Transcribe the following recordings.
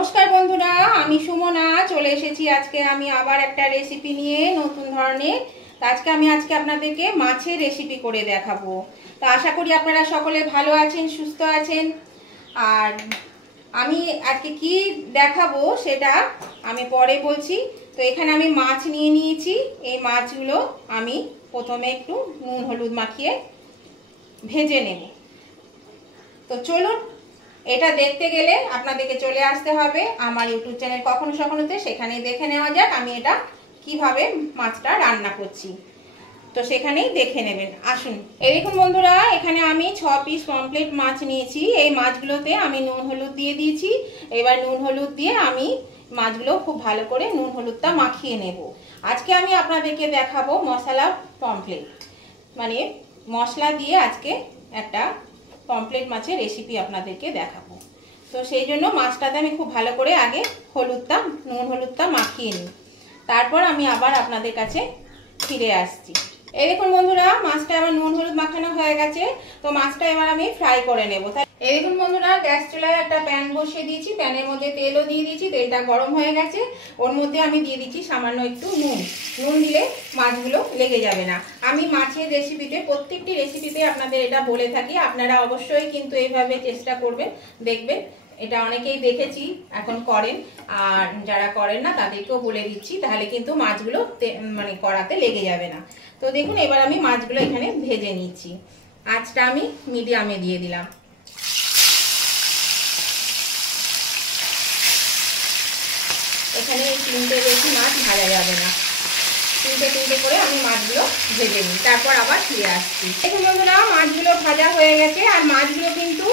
নমস্কার বন্ধুরা, আমি সুমনা চলে এসেছি। আজকে আমি আবার একটা রেসিপি নিয়ে, নতুন ধরনের। আজকে আপনাদেরকে মাছের রেসিপি করে দেখাবো। তো আশা করি আপনারা সকলে ভালো আছেন, সুস্থ আছেন। আর আমি আজকে কি দেখাবো সেটা আমি পরে বলছি। তো এখানে আমি মাছ নিয়ে নিয়েছি। এই মাছগুলো আমি প্রথমে একটু নুন হলুদ মাখিয়ে ভেজে নেব। তো চলুন, এটা দেখতে গেলে আপনাদেরকে চলে আসতে হবে আমার ইউটিউব চ্যানেল কখনো সখনোতে। সেখানে দেখে নেওয়া যাক আমি এটা কিভাবে মাছটা রান্না করছি। তো সেখানেই দেখে নেবেন, আসুন। এই দেখুন বন্ধুরা, এখানে আমি 6 পিস পমফ্রেট মাছ নিয়েছি। এই মাছগুলোতে আমি নুন হলুদ দিয়ে দিয়েছি। এবার নুন হলুদ দিয়ে আমি মাছগুলো খুব ভালো করে নুন হলুদটা মাখিয়ে নেব। আজকে আমি আপনাদেরকে দেখাবো মশলা পমফ্রেট, মানে মশলা দিয়ে আজকে একটা পমফ্রেট মাছের রেসিপি আপনাদেরকে দেখাবো। তো সেই জন্য মাছটাতে আমি খুব ভালো করে আগে নুন হলুদটা মাখিয়ে নিই, তারপর আমি আবার আপনাদের কাছে ফিরে আসছি। এই দেখুন বন্ধুরা, মাছটা আমার নুন হলুদ মাখানো হয়ে গেছে। তো মাছটা এবার আমি ফ্রাই করে নেব। এই দেখুন বন্ধুরা, গ্যাস চুলায় একটা প্যান বসিয়ে দিয়েছি। প্যানের মধ্যে তেলও দিয়ে দিয়েছি। তেলটা গরম হয়ে গেছে। ওর মধ্যে আমি দিয়ে দিচ্ছি সামান্য একটু নুন দিলে মাছগুলো লেগে যাবে না। আমি মাছের রেসিপিতে, প্রত্যেকটি রেসিপিতে আপনাদের এটা বলে থাকি। আপনারা অবশ্যই কিন্তু এইভাবে চেষ্টা করবেন, দেখবেন। এটা অনেকেই দেখেছি এখন করেন, আর যারা করেন না তাদেরকেও বলে দিচ্ছি, তাহলে কিন্তু মাছগুলো মানে কড়াতে লেগে যাবে না। তো দেখুন, এবার আমি মাছগুলো এখানে ভেজে নিচ্ছি। আঁচটা আমি মিডিয়ামে দিয়ে দিলাম। এখানে 3টে বেশি মাছ ভাজা যাবে না। 3টে করে আমি মাছগুলো ভেজে নিই, তারপর আবার ফিরে আসছি। দেখুন বন্ধুরা, মাছগুলো ভাজা হয়ে গেছে। আর মাছগুলো কিন্তু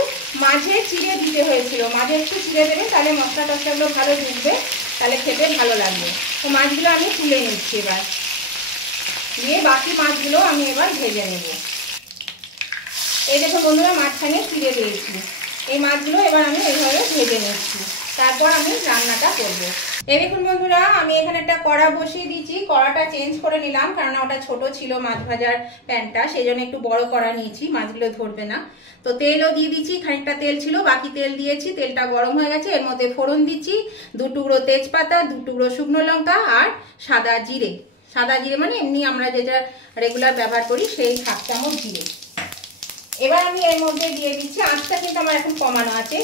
মাঝে চিড়ে দিতে হয়েছিল। মাঝে একটু চিড়ে দেবে, তাহলে মশলা টশলাগুলো ভালো ঢুকবে, তাহলে খেতে ভালো লাগবে। তো মাছগুলো আমি তুলে নিচ্ছি এবার, দিয়ে বাকি মাছগুলো আমি এবার ভেজে নেব। এই দেখুন বন্ধুরা, মাঝখানে চিড়ে দিয়েছি। এই মাছগুলো এবার আমি এইভাবে ভেজে নিচ্ছি, তারপর আমি রান্নাটা করব। এই দেখুন বন্ধুরা, আমি এখানে একটা কড়া বসিয়ে দিয়েছি। কড়াটা চেঞ্জ করে নিলাম, কারণ ওটা ছোট ছিল মাছ ভাজার প্যানটা, সেই জন্য একটু বড় কড়া নিয়েছি, মাছগুলো ধরবে না। তো তেলও দিয়ে দিচ্ছি, খানিকটা তেল ছিল, বাকি তেল দিয়েছি। তেলটা গরম হয়ে গেছে। এর মধ্যে ফোড়ন দিচ্ছি 2 টুকরো তেজপাতা, 2 টুকরো শুকনো লঙ্কা আর সাদা জিরে। সাদা জিরে মানে এমনি আমরা যেটা রেগুলার ব্যবহার করি সেই 1/2 চামচ জিরে। এবার আমি এর মধ্যে দিয়ে দিচ্ছি, আঁচটা কিন্তু আমার এখন কমানো আছে।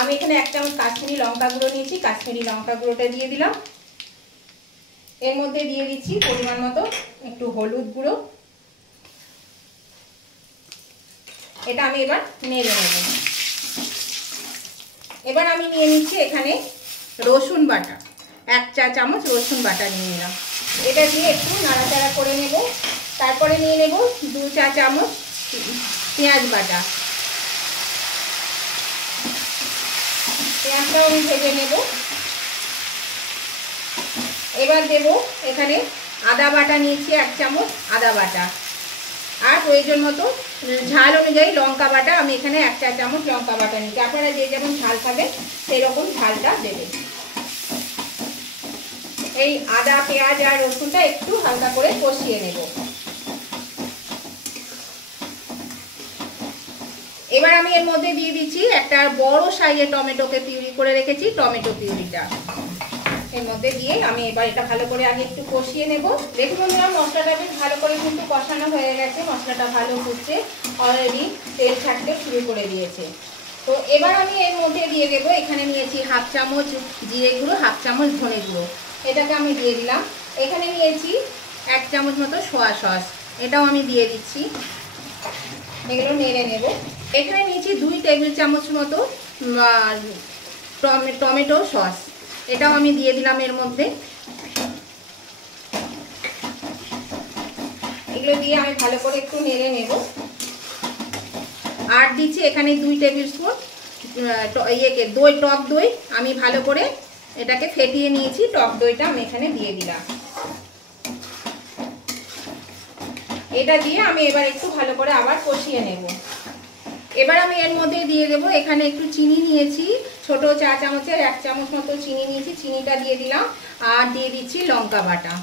আমি এখানে 1 চামচ কাশ্মীরি লঙ্কা গুঁড়ো নিয়েছি, কাশ্মীরি লঙ্কা গুঁড়োটা দিয়ে দিলাম। এর মধ্যে দিয়ে দিচ্ছি পরিমাণ মতো একটু হলুদ গুঁড়ো। এটা আমি এবার নেড়ে নেব। এবার আমি নিয়ে নিচ্ছি এখানে রসুন বাটা, 1 চা চামচ রসুন বাটা নিয়ে নিলাম। এটা দিয়ে একটু নাড়াচাড়া করে নেব। তারপরে নিয়ে নেব 2 চা চামচ পেঁয়াজ বাটা। পেঁয়াজটাও আমি ভেজে নেব। এবার দেব এখানে আদা বাটা নিয়েছি, 1 চামচ আদা বাটা। আর প্রয়োজন মতো ঝাল অনুযায়ী লঙ্কা বাটা, আমি এখানে 1 চা চামচ লঙ্কা বাটা নিয়েছি। আপনারা যে যেমন ঝাল খাবেন সেই রকম ঝালটা দেবেন। এই আদা, পেঁয়াজ আর রসুনটা একটু হালকা করে কষিয়ে নেব। এবার আমি এর মধ্যে দিয়ে দিচ্ছি একটা বড় সাইজের টমেটোকে পিউরি করে রেখেছি, টমেটো পিউরিটা এর মধ্যে দিয়ে আমি এবার এটা ভালো করে আগে একটু কষিয়ে নেব। দেখুন বন্ধুরা, মশলাটা বেশ ভালো করে কিন্তু কষানো হয়ে গেছে। মশলাটা ভালো ফুটছে, অলরেডি তেল ছাড়তে শুরু করে দিয়েছে। তো এবার আমি এর মধ্যে দিয়ে দেবো, এখানে নিয়েছি 1/2 চামচ জিরে গুঁড়ো, 1/2 চামচ ধনে গুঁড়ো। এটাকে আমি দিয়ে দিলাম। এখানে নিয়েছি 1 চামচ মতো সোয়া সস, এটাও আমি দিয়ে দিচ্ছি। এগুলো নেড়ে নেব। এখানে নিয়েছি 2 টেবিল চামচ মতো টমেটো সস, এটাও আমি দিয়ে দিলাম এর মধ্যে। এগুলো দিয়ে আমি ভালো করে একটু নেড়ে নেব। আর দিচ্ছি এখানে 2 টেবিল স্পুন টক দই। আমি ভালো করে এটাকে ফেটিয়ে নিয়েছি, টক দইটা আমি এখানে দিয়ে দিলাম। এটা দিয়ে আমি এবার একটু ভালো করে আবার কষিয়ে নেব। এবার আমি এর মধ্যে দিয়ে দেবো, এখানে একটু চিনি নিয়েছি, ছোট চা চামচের 1 চামচ মতো চিনি নিয়েছি, চিনিটা দিয়ে দিলাম। আর দিয়ে দিচ্ছি লঙ্কা বাটা।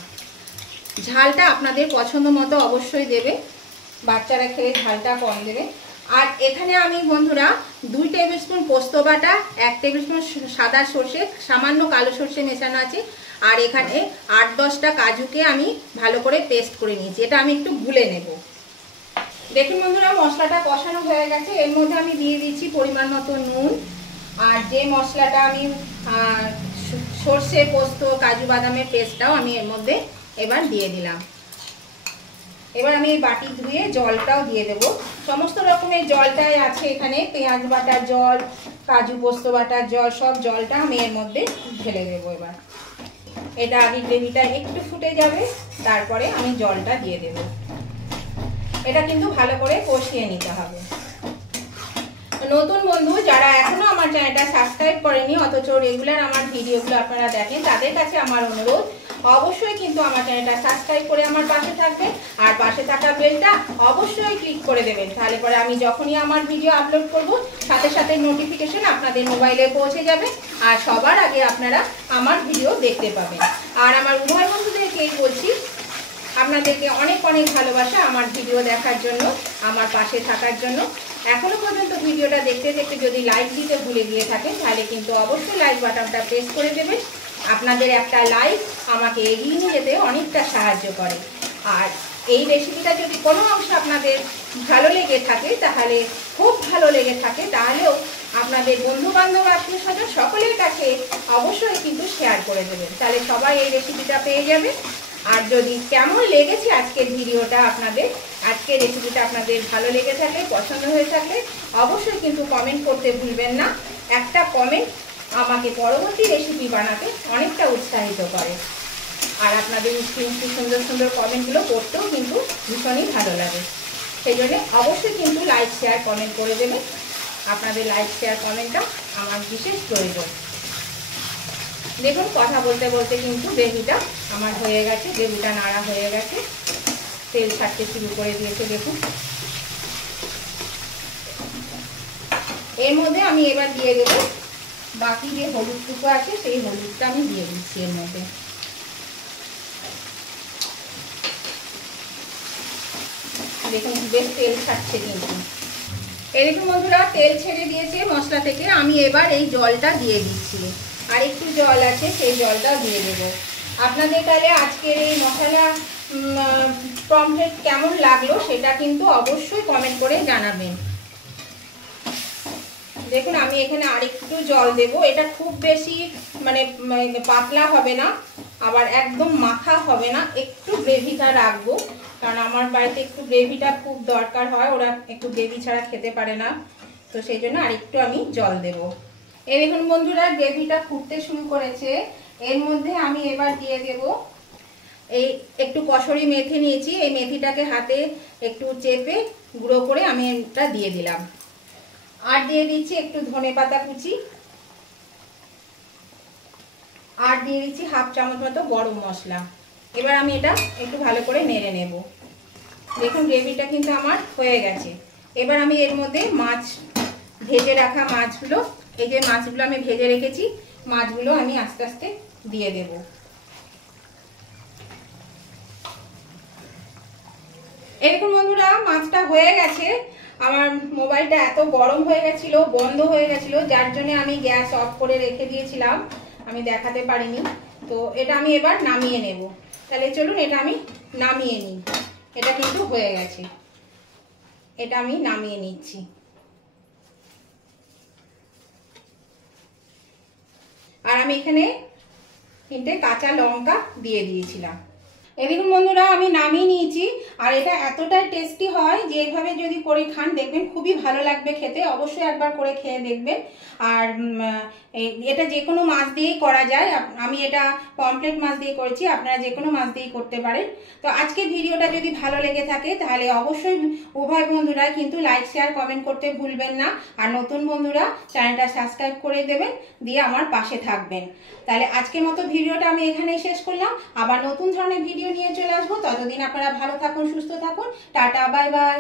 ঝালটা আপনাদের পছন্দ মতো অবশ্যই দেবে, বাচ্চারা খেলে ঝালটা কম দেবে। আর এখানে আমি বন্ধুরা 2 টেবিল স্পুন পোস্ত বাটা, 1 টেবিল স্পুন সাদা সর্ষে, সামান্য কালো সর্ষে মেশানো আছে, আর এখানে 8-10টা কাজুকে আমি ভালো করে পেস্ট করে নিয়েছি। এটা আমি একটু গুলে নেব। দেখুন বন্ধুরা, মশলাটা কষানো হয়ে গেছে। এর মধ্যে আমি দিয়ে দিচ্ছি পরিমাণ মতো নুন, আর যে মশলাটা আমি সর্ষে পোস্ত কাজু বাদামের পেস্টটাও আমি এর মধ্যে এবার দিয়ে দিলাম। এবার আমি এই বাটি ধুয়ে জলটাও দিয়ে দেব। সমস্ত রকমের জলটাই আছে এখানে, পেঁয়াজ বাটার জল, কাজু পোস্ত বাটার জল, সব জলটা আমি এর মধ্যে ঢেলে দেবো। এবার এটা আগে গ্রেভিটা একটু ফুটে যাবে, তারপরে আমি জলটা দিয়ে দেব। এটা কিন্তু ভালো করে কষিয়ে নিতে হবে। নতুন বন্ধু যারা এখনো আমার চ্যানেলটা সাবস্ক্রাইব করেনি অথচ রেগুলার আমার ভিডিওগুলো আপনারা দেখেন, তাদের কাছে আমার অনুরোধ, অবশ্যই কিন্তু আমার চ্যানেলটা সাবস্ক্রাইব করে আমার পাশে থাকবেন, আর পাশে থাকা বেলটা অবশ্যই ক্লিক করে দেবেন। তাহলে পরে আমি যখনই আমার ভিডিও আপলোড করব সাথে সাথে নোটিফিকেশন আপনাদের মোবাইলে পৌঁছে যাবে, আর সবার আগে আপনারা আমার ভিডিও দেখতে পাবেন। আর আমার উভয় বন্ধুদেরকেই বলছি, আপনাদেরকে অনেক অনেক ভালোবাসা আমার ভিডিও দেখার জন্য, আমার পাশে থাকার জন্য। এখনো পর্যন্ত ভিডিওটা দেখতে দেখতে যদি লাইক দিতে ভুলে গিয়ে থাকেন, তাহলে কিন্তু অবশ্যই লাইক বাটনটা প্রেস করে দেবেন। আপনাদের একটা লাইক আমাকে এগিয়ে নিয়ে যেতে অনেকটা সাহায্য করে। আর এই রেসিপিটা যদি কোনো অংশ আপনাদের ভালো লেগে থাকে, তাহলে খুব ভালো লেগে থাকে, তাহলেও আপনাদের বন্ধু বান্ধব আত্মীয় স্বজন সকলের কাছে অবশ্যই কিন্তু শেয়ার করে দেবেন, তাহলে সবাই এই রেসিপিটা পেয়ে যাবে। আর যদি কেমন লেগেছে আজকের ভিডিওটা আপনাদের, আজকের রেসিপিটা আপনাদের ভালো লেগে থাকে, পছন্দ হয়ে থাকলে অবশ্যই কিন্তু কমেন্ট করতে ভুলবেন না। একটা কমেন্ট আমাকে পরবর্তী রেসিপি বানাতে অনেকটা উৎসাহিত করে। আর আপনাদের সুন্দর সুন্দর কমেন্টগুলো পড়তেও কিন্তু ভীষণই ভালো লাগে। সেই জন্য অবশ্যই কিন্তু লাইক শেয়ার কমেন্ট করে দেবেন। আপনাদের লাইক শেয়ার কমেন্টটা আমার বিশেষ প্রয়োজন। দেখুন কথা বলতে বলতে কিন্তু গ্রেভিটা আমার হয়ে গেছে, গ্রেভিটা নাড়া হয়ে গেছে, তেল ছাড়তে শুরু করে দিয়েছে। দেখুন এর মধ্যে আমি এবার দিয়ে দেব বাকি যে হলুদটুকু আছে, সেই হলুদটা আমি দিয়ে দিচ্ছি এর মধ্যে। দেখুন বেশ তেল ছাড়ছে কিন্তু। এরকম বন্ধুরা তেল ছেড়ে দিয়েছে মশলা থেকে। আমি এবার এই জলটা দিয়ে দিচ্ছি, আর একটু জল আছে সেই জলটা দিয়ে দেব। আপনাদের তাহলে আজকের এই মশলা পমফ্রেট কেমন লাগলো সেটা কিন্তু অবশ্যই কমেন্ট করে জানাবেন। দেখুন আমি এখানে আরেকটু জল দেব। এটা খুব বেশি মানে পাতলা হবে না, আবার একদম মাখা হবে না, একটু গ্রেভিটা রাখবো, কারণ আমার বাড়িতে একটু গ্রেভিটা খুব দরকার হয়, ওরা একটু গ্রেভি ছাড়া খেতে পারে না, তো সেই জন্য আরেকটু আমি জল দেব। এই দেখুন বন্ধুরা গ্রেভিটা ফুটতে শুরু করেছে। এর মধ্যে আমি এবার দিয়ে দেব এই একটু কসুরি মেথি নিয়েছি, এই মেথিটাকে হাতে একটু চেপে গুঁড়ো করে আমি এটা দিয়ে দিলাম। আর দিয়ে দিচ্ছি একটু ধনেপাতা কুচি, আর দিয়ে দিচ্ছি 1/2 চামচ মতো গরম মশলা। এবার আমি এটা একটু ভালো করে নেড়ে নেব। দেখুন গ্রেভিটা কিন্তু আমার হয়ে গেছে। এবার আমি এর মধ্যে মাছ, ভেজে রাখা মাছগুলো, এই যে মাছগুলো আমি ভেজে রেখেছি, মাছগুলো আমি আস্তে আস্তে দিয়ে দেব। এরকম বন্ধুরা মাছটা হয়ে গেছে। আমার মোবাইলটা এত গরম হয়ে গেছিল, বন্ধ হয়ে গেছিল, যার জন্য আমি গ্যাস অফ করে রেখে দিয়েছিলাম, আমি দেখাতে পারিনি। তো এটা আমি এবার নামিয়ে নেব। তাহলে চলুন এটা আমি নামিয়ে নিই। এটা কিন্তু হয়ে গেছে, এটা আমি নামিয়ে নিচ্ছি। আর আমি এখানে 3টে কাঁচা লঙ্কা দিয়ে দিয়েছিলাম। এদিকে বন্ধুরা আমি নামিয়ে নিয়েছি। আর এটা এতটাই টেস্টি হয় যে এইভাবে যদি করে খান দেখবেন খুবই ভালো লাগবে খেতে, অবশ্যই একবার করে খেয়ে দেখবেন। আর এটা যে কোনো মাছ দিয়েই করা যায়। আমি এটা পমফ্রেট মাছ দিয়ে করেছি, আপনারা যে কোনো মাছ দিয়েই করতে পারেন। তো আজকের ভিডিওটা যদি ভালো লেগে থাকে তাহলে অবশ্যই উভয় বন্ধুরা কিন্তু লাইক শেয়ার কমেন্ট করতে ভুলবেন না। আর নতুন বন্ধুরা চ্যানেলটা সাবস্ক্রাইব করে দেবেন, দিয়ে আমার পাশে থাকবেন। তাহলে আজকের মতো ভিডিওটা আমি এখানেই শেষ করলাম। আবার নতুন ধরনের ভিডিও নিয়ে চলে আসবো। ততদিন আপনারা ভালো থাকুন, সুস্থ থাকুন। Tata, bye bye.